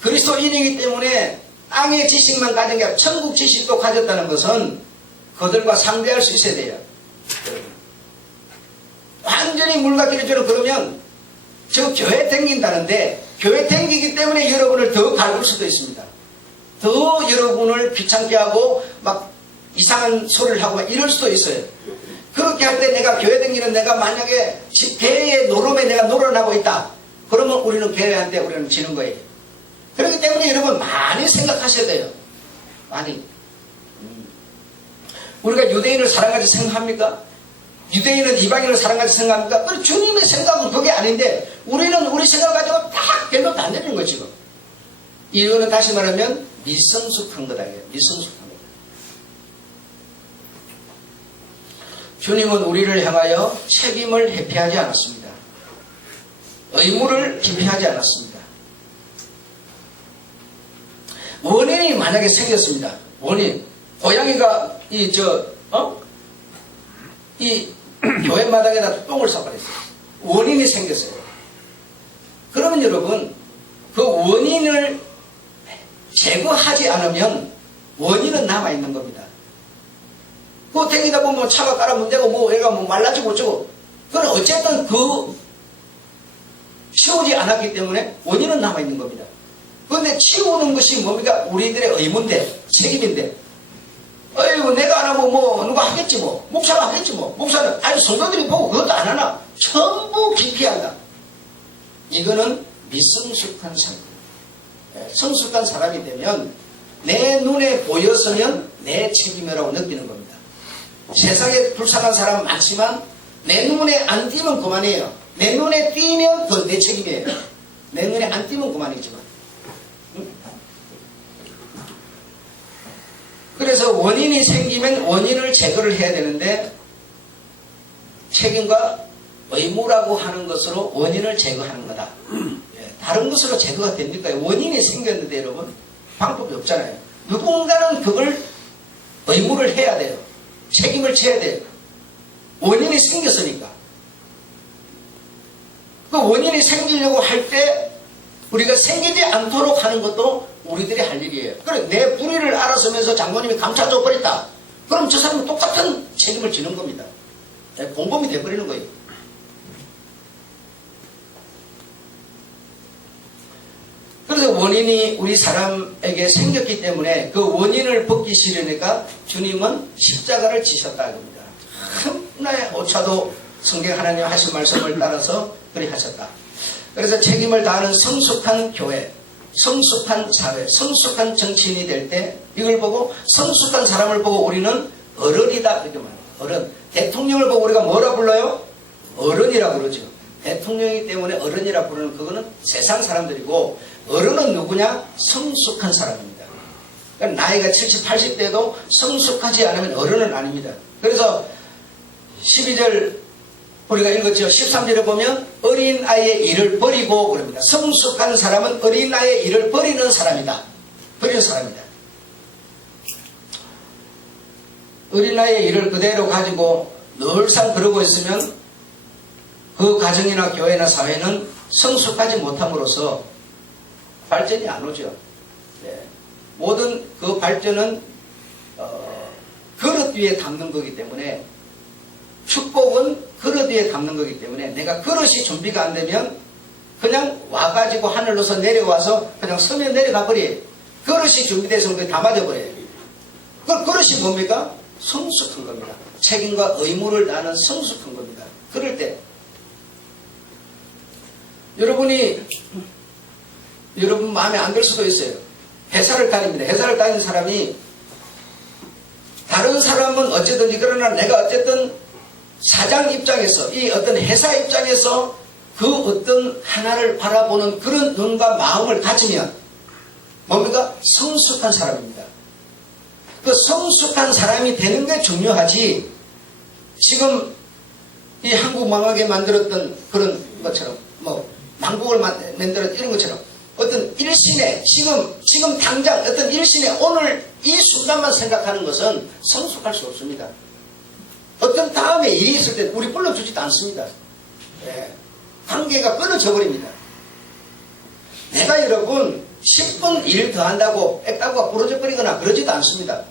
그리스도인이기 때문에 땅의 지식만 가진 게 아니라 천국 지식도 가졌다는 것은 그들과 상대할 수 있어야 돼요. 완전히 물과 기름처럼 그러면 저 교회 댕긴다는데 교회 댕기기 때문에 여러분을 더 갈굴 수도 있습니다. 더 여러분을 귀찮게 하고 막 이상한 소리를 하고 막 이럴 수도 있어요. 그렇게 할 때 내가 교회 댕기는 내가 만약에 개의 노름에 내가 노련하고 있다. 그러면 우리는 개한테 우리는 지는 거예요. 그렇기 때문에 여러분 많이 생각하셔야 돼요. 많이. 우리가 유대인을 사랑하지 생각합니까? 유대인은 이방인을 사랑하지 생각합니까? 주님의 생각은 그게 아닌데 우리는 우리 생각을 가지고 딱 결론 다 내리는 거죠. 지금. 이거는 다시 말하면 미성숙한 거다. 미성숙한 거다. 주님은 우리를 향하여 책임을 회피하지 않았습니다. 의무를 기피하지 않았습니다. 원인이 만약에 생겼습니다. 원인. 고양이가 이 교회 마당에다 똥을 싸버렸어요. 원인이 생겼어요. 그러면 여러분, 그 원인을 제거하지 않으면 원인은 남아있는 겁니다. 그거 댕기다 보면 차가 깔아 문대고 애가 말라지고 어쩌고. 그건 어쨌든 치우지 않았기 때문에 원인은 남아있는 겁니다. 그런데 치우는 것이 뭡니까? 우리들의 의무인데, 책임인데. 어이구, 내가 안 하고 누가 하겠지 목사가 하겠지 목사는, 아니, 성도들이 보고 그것도 안 하나? 전부 기피한다. 이거는 미성숙한 사람. 성숙한 사람이 되면 내 눈에 보였으면 내 책임이라고 느끼는 겁니다. 세상에 불쌍한 사람 많지만 내 눈에 안 띄면 그만이에요. 내 눈에 띄면 그건 내 책임이에요. 내 눈에 안 띄면 그만이지만. 그래서 원인이 생기면 원인을 제거를 해야 되는데 책임과 의무라고 하는 것으로 원인을 제거하는 거다. 다른 것으로 제거가 됩니까? 원인이 생겼는데 여러분 방법이 없잖아요. 누군가는 그걸 의무를 해야 돼요. 책임을 져야 돼요. 원인이 생겼으니까. 그 원인이 생기려고 할 때 우리가 생기지 않도록 하는 것도 우리들이 할 일이에요. 그래 내 불의를 알아서면서 장모님이 감춰줘 버렸다. 그럼 저 사람은 똑같은 책임을 지는 겁니다. 공범이 돼버리는 거예요. 그래서 원인이 우리 사람에게 생겼기 때문에 그 원인을 벗기 싫으니까 주님은 십자가를 지셨다 겁니다. 하나의 오차도 성경 하나님 하신 말씀을 따라서 그리 하셨다. 그래서 책임을 다하는 성숙한 교회, 성숙한 사회, 성숙한 정치인이 될 때 이걸 보고 성숙한 사람을 보고 우리는 어른이다 그렇게 말해요. 어른. 대통령을 보고 우리가 뭐라 불러요? 어른이라고 그러죠. 대통령이기 때문에 어른이라 부르는 그거는 세상 사람들이고 어른은 누구냐? 성숙한 사람입니다. 그러니까 나이가 70, 80대도 성숙하지 않으면 어른은 아닙니다. 그래서 12절 우리가 읽었죠. 13절에 보면 어린아이의 일을 버리고 그럽니다. 성숙한 사람은 어린아이의 일을 버리는 사람이다. 버리는 사람이다. 어린아이의 일을 그대로 가지고 늘상 그러고 있으면 그 가정이나 교회나 사회는 성숙하지 못함으로써 발전이 안 오죠. 네. 모든 그 발전은 그릇 위에 담는 거기 때문에 축복은 그릇 위에 담는 거기 때문에 내가 그릇이 준비가 안 되면 그냥 와가지고 하늘로서 내려와서 그냥 섬에 내려가 버려요. 그릇이 준비돼서 그게 다 맞아버려요. 그 그릇이 뭡니까? 성숙한 겁니다. 책임과 의무를 다하는 성숙한 겁니다. 그럴 때 여러분 마음에 안 들 수도 있어요. 회사를 다닙니다. 회사를 다니는 사람이 다른 사람은 어쨌든지 그러나 내가 어쨌든 사장 입장에서 이 어떤 회사 입장에서 그 어떤 하나를 바라보는 그런 눈과 마음을 가지면 뭡니까? 성숙한 사람입니다. 그 성숙한 사람이 되는 게 중요하지 지금 이 한국 망하게 만들었던 그런 것처럼 망국을 만들었던 이런 것처럼 어떤 일신에 지금 당장 어떤 일신에 오늘 이 순간만 생각하는 것은 성숙할 수 없습니다. 어떤 다음에 일이 있을 때 우리 불러주지도 않습니다. 예. 관계가 끊어져 버립니다. 내가 여러분 10분 일 더 한다고 액다구가 부러져 버리거나 그러지도 않습니다.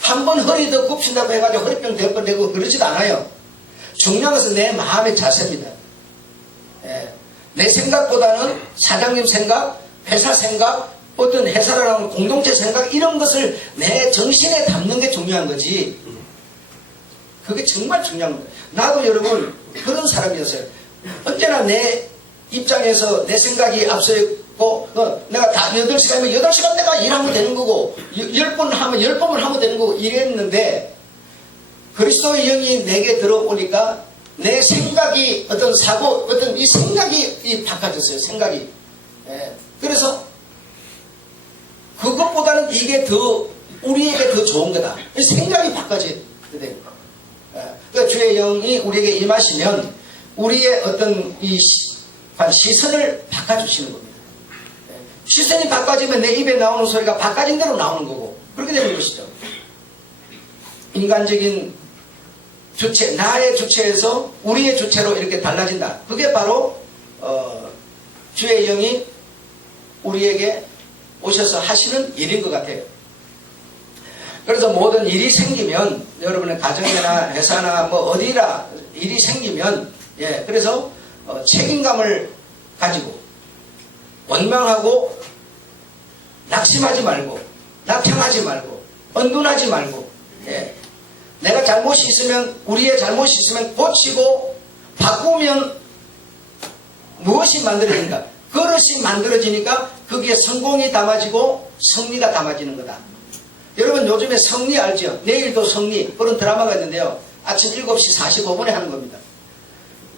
한 번 허리 더 굽힌다고 해가지고 허리병 될 뻔 되고 그러지도 않아요. 중요한 것은 내 마음의 자세입니다. 예. 내 생각보다는 사장님 생각, 회사 생각, 어떤 회사를 하는 공동체 생각 이런 것을 내 정신에 담는 게 중요한 거지. 그게 정말 중요한 거예요. 나도 여러분 그런 사람이었어요. 언제나 내 입장에서 내 생각이 앞서 있고 내가 다 8시간이면 8시간 내가 일하면 되는 거고 10번 하면 10번을 하면 되는 거고 이랬는데 그리스도의 영이 내게 들어오니까 내 생각이 어떤 사고 어떤 이 생각이 바꿔졌어요. 생각이. 예. 그래서 그것보다는 이게 더 우리에게 더 좋은 거다. 생각이 바꿔져야 돼요. 그러니까 주의 영이 우리에게 임하시면 우리의 어떤 이 시선을 바꿔주시는 겁니다. 시선이 바꿔지면 내 입에 나오는 소리가 바꿔진 대로 나오는 거고 그렇게 되는 것이죠. 인간적인 주체, 나의 주체에서 우리의 주체로 이렇게 달라진다. 그게 바로 주의 영이 우리에게 오셔서 하시는 일인 것 같아요. 그래서 모든 일이 생기면 여러분의 가정이나 회사나 뭐 어디라 일이 생기면 그래서 책임감을 가지고 원망하고 낙심하지 말고 낙향하지 말고 언둔하지 말고 내가 잘못이 있으면 우리의 잘못이 있으면 고치고 바꾸면 무엇이 만들어진다? 그릇이 만들어지니까 거기에 성공이 담아지고 승리가 담아지는 거다. 여러분 요즘에 성리 알죠? 내일도 성리 그런 드라마가 있는데요. 아침 7시 45분에 하는 겁니다.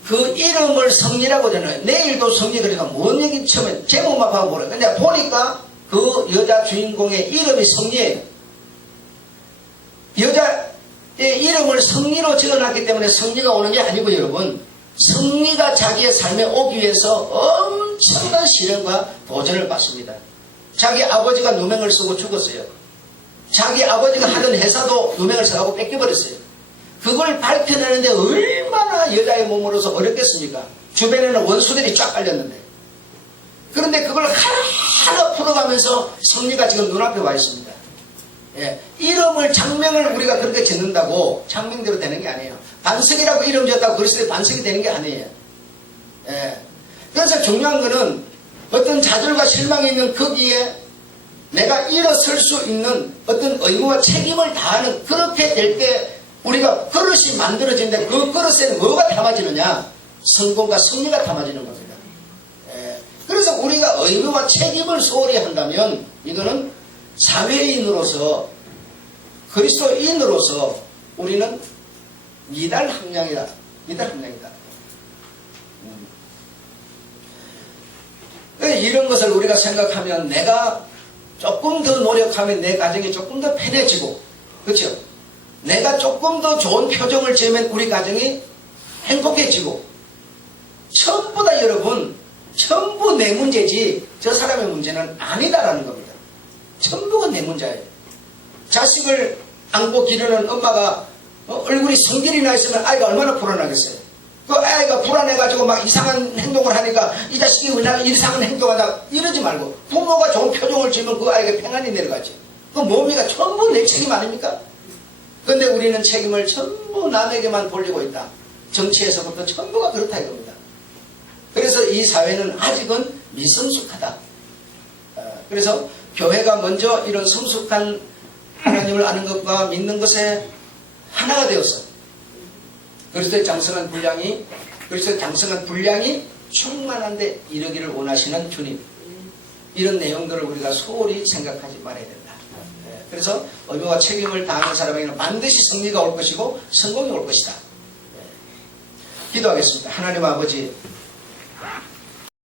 그 이름을 성리라고 저는 내일도 성리 그러니까 뭔 얘기 처음에 제목만 봐고 그래. 근데 보니까 그 여자 주인공의 이름이 성리예요. 여자의 이름을 성리로 지어놨기 때문에 성리가 오는 게 아니고 여러분 성리가 자기의 삶에 오기 위해서 엄청난 시련과 도전을 받습니다. 자기 아버지가 누명을 쓰고 죽었어요. 자기 아버지가 하던 회사도 누명을 써가고 뺏겨버렸어요. 그걸 밝혀내는데 얼마나 여자의 몸으로서 어렵겠습니까? 주변에는 원수들이 쫙 깔렸는데. 그런데 그걸 하나하나 풀어가면서 성리가 지금 눈앞에 와 있습니다. 예, 이름을 장명을 우리가 그렇게 짓는다고 장명대로 되는 게 아니에요. 반석이라고 이름 지었다고 그리스도의 반석이 되는 게 아니에요. 예, 그래서 중요한 거는 어떤 좌절과 실망이 있는 거기에 내가 일어설 수 있는 어떤 의무와 책임을 다하는 그렇게 될 때 우리가 그릇이 만들어지는데 그 그릇에는 뭐가 담아지느냐? 성공과 승리가 담아지는 겁니다. 예, 그래서 우리가 의무와 책임을 소홀히 한다면 이거는 사회인으로서 그리스도인으로서 우리는 미달함량이다. 미달함량이다. 이런 것을 우리가 생각하면 내가 조금 더 노력하면 내 가정이 조금 더 편해지고 그렇죠? 내가 조금 더 좋은 표정을 지으면 우리 가정이 행복해지고 전부 다 여러분 전부 내 문제지 저 사람의 문제는 아니다라는 겁니다. 전부가 내 문제예요. 자식을 안고 기르는 엄마가 얼굴이 성질이 나 있으면 아이가 얼마나 불안하겠어요. 그 아이가 불안해가지고 막 이상한 행동을 하니까 이 자식이 왜 이상한 행동하다 이러지 말고 부모가 좋은 표정을 지으면 그 아이가 평안이 내려가지. 그 몸이가 전부 내 책임 아닙니까? 근데 우리는 책임을 전부 남에게만 돌리고 있다. 정치에서부터 전부가 그렇다 이겁니다. 그래서 이 사회는 아직은 미성숙하다. 그래서 교회가 먼저 이런 성숙한 하나님을 아는 것과 믿는 것에 하나가 되었어. 그리스도의 장성한 분량이 충만한데 이르기를 원하시는 주님. 이런 내용들을 우리가 소홀히 생각하지 말아야 된다. 그래서 의무와 책임을 다하는 사람에게는 반드시 승리가 올 것이고 성공이 올 것이다. 기도하겠습니다. 하나님 아버지